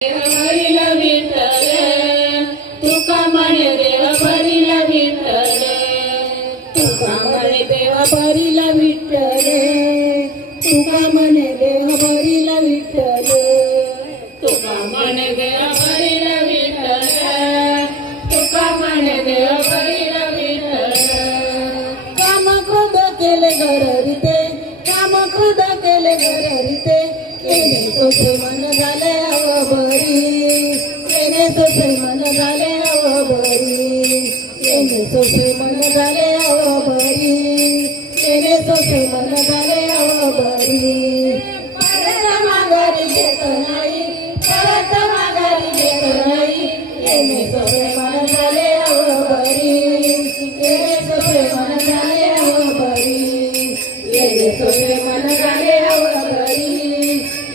भरिला विठ्ठल तुका म्हणे देव भरिला विठ्ठल तुका म्हणे देव भरिला विठ्ठल तुका म्हणे देव भरिला विठ्ठल तुका म्हणे देव भरिला विठ्ठल तुका म्हणे देव भरिला विठ्ठल काम खुद केले घररिते काम खुद केले घररिते येणे तोचे मन झाले अवबरी येणे तोचे मन झाले अवबरी येणे तोचे मन झाले अवबरी येणे तोचे मन झाले अवबरी परत माघारी घेत नाही परत माघारी घेत नाही येणे तोचे मन झाले अवबरी येणे तोचे मन झाले अवबरी येणे तोचे मन झाले अवबरी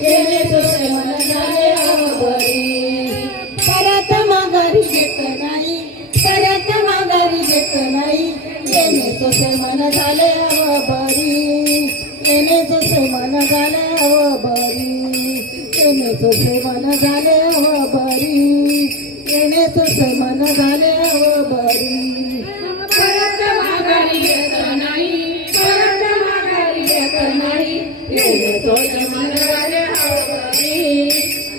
येणे तोचे मन झाले अवबरी परत माघारी घेत नाही परत माघारी घेत नाही येणे तोचे मन झाले अवबरी येणे तोचे मन झाले अवबरी येणे तोचे मन झाले अवबरी येणे तोचे मन झाले अवबरी परत माघारी घेत नाही परत माघारी घेत नाही येणे तोचे मन झाले अवबरी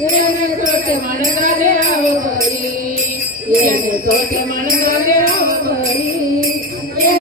येणे तोचे मन झाले अवबरी येणे तोचे मन झाले